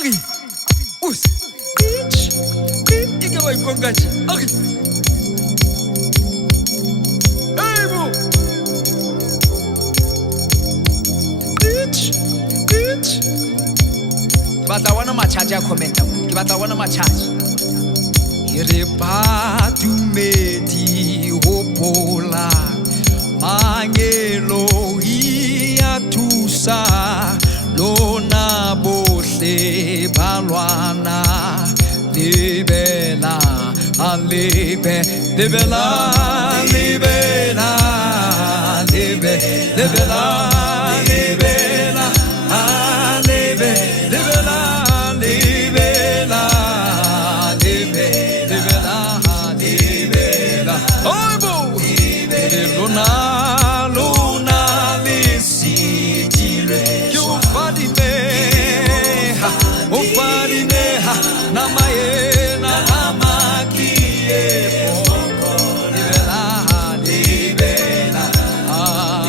Agi. Us. Ike wa ikongachi. Agi. Hey bo. Batla wana machaji a commenta. Ke batla wana machaji. Ire ba dumedi hopola. Mangelo ia tusa lona bohle balwana libela alibe libela libela libe libela libela alibe libela libela libe libela libela oh bo lona Namaye namakie poko libela libela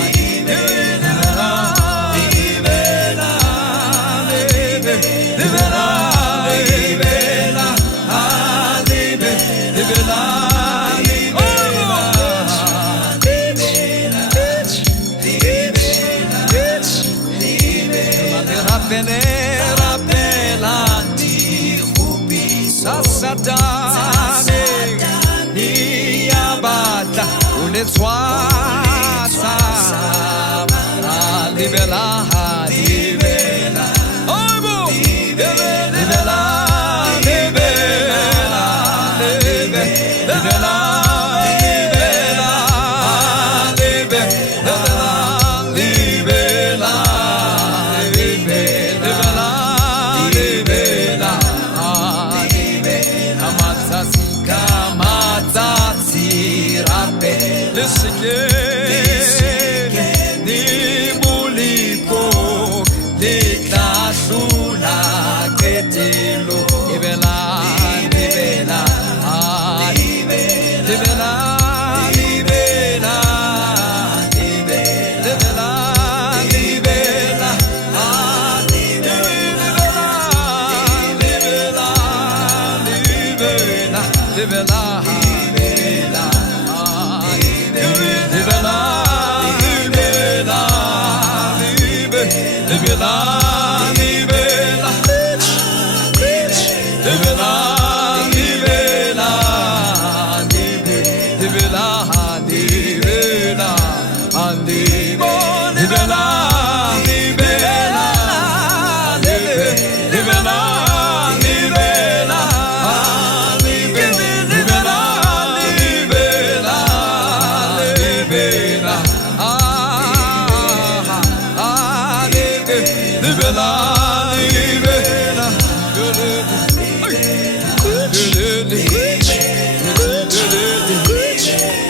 libela libela libela libela libela Satane Niabata Unetswasa Libela Libela Obo Libela Libela Libela ni muliko litashula ketelo libela libela libela libela libela libela libela Libela, libela, libela, libela, libela, libela, libela,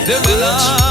libela,